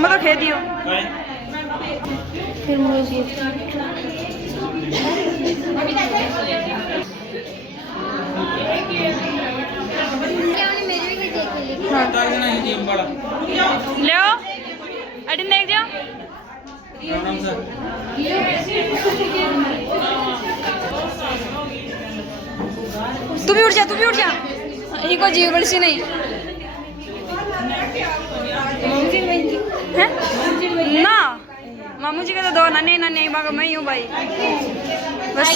मैं तो खे दियो फिर मुझे ले अड़ी देख जाओ तू भी उठ जा इनको जीव बड़ी नहीं है ना मामू जी के तो दो नन्हे नन्हे बाग मैं ही हूँ भाई बस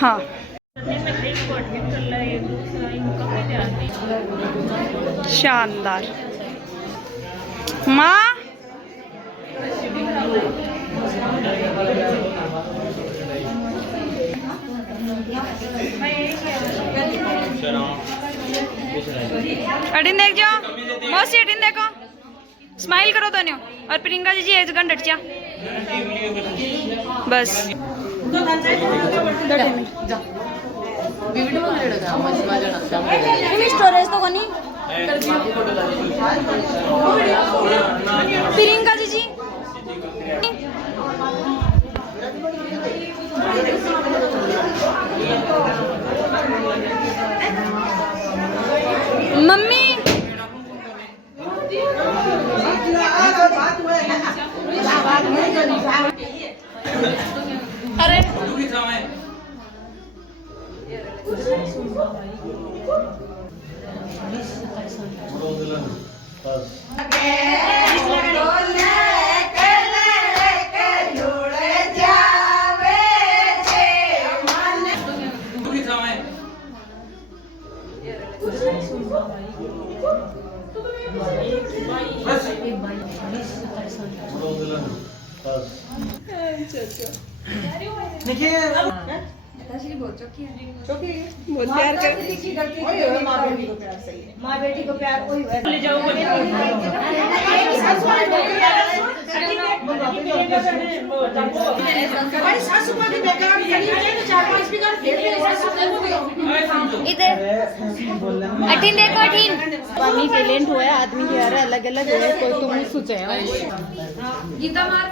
हाँ शानदार माँ अडिन देख जाओ मौसी अडिन देखो स्माइल करो तो नहीं और प्रियंका जी एक गन डट जा बस स्टोरेज तो कोनी प्रियंका जी मम्मी अरे बहुत प्यार कर माँ बेटी को प्यार वही ले जाओ इधर अठीन देखो अठीन पानी के लेंट हुआ है आदमी के यार अलग अलग है कोई तुम सोचे है गीता मार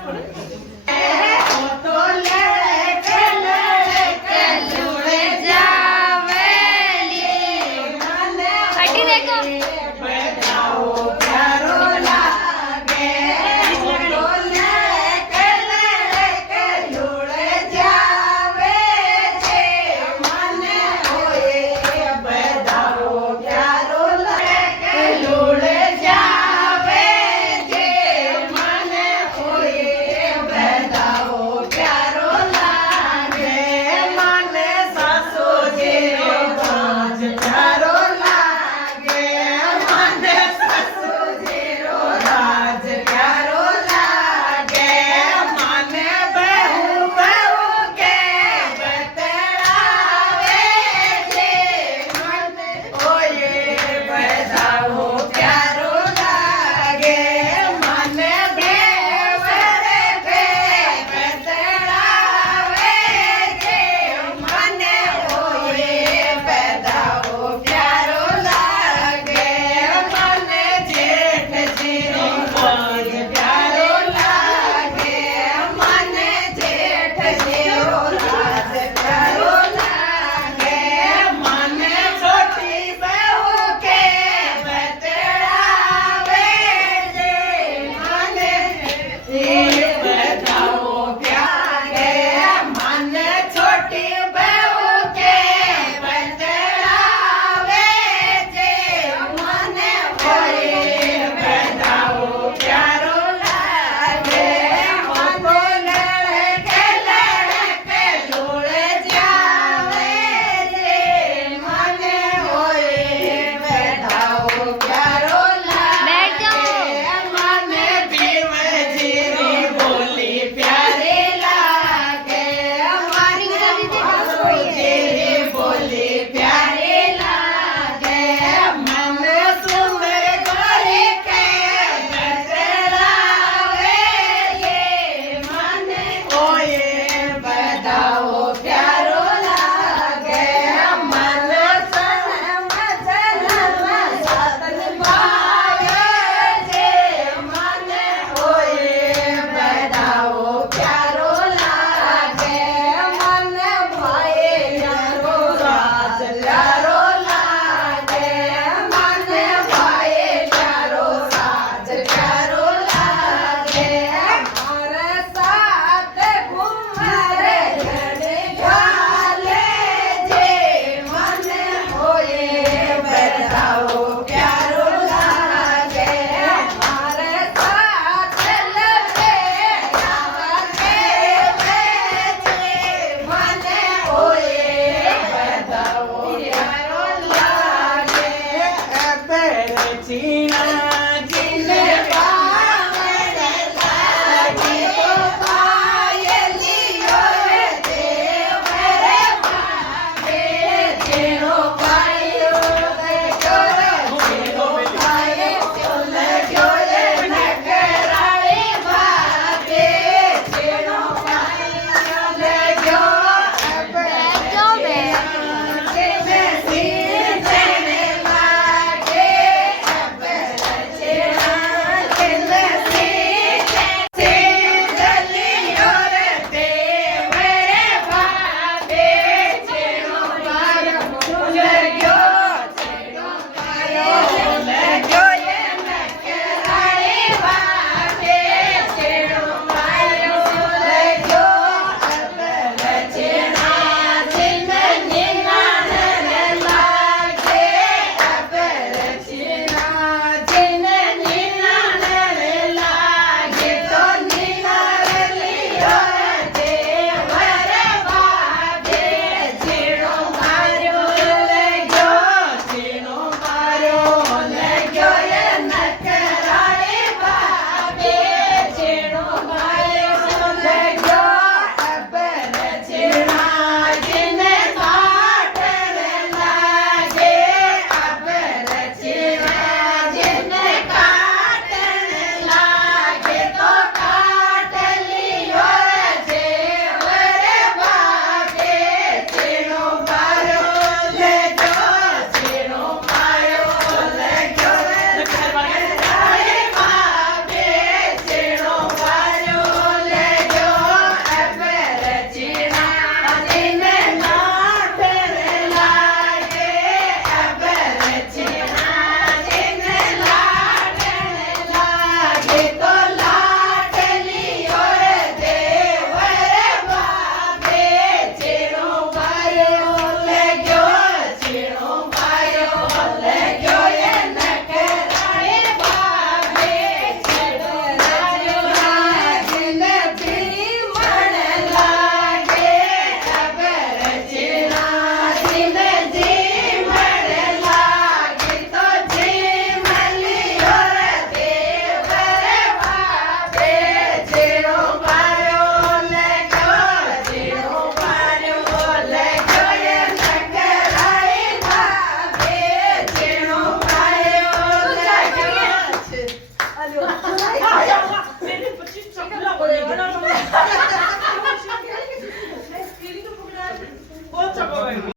चीना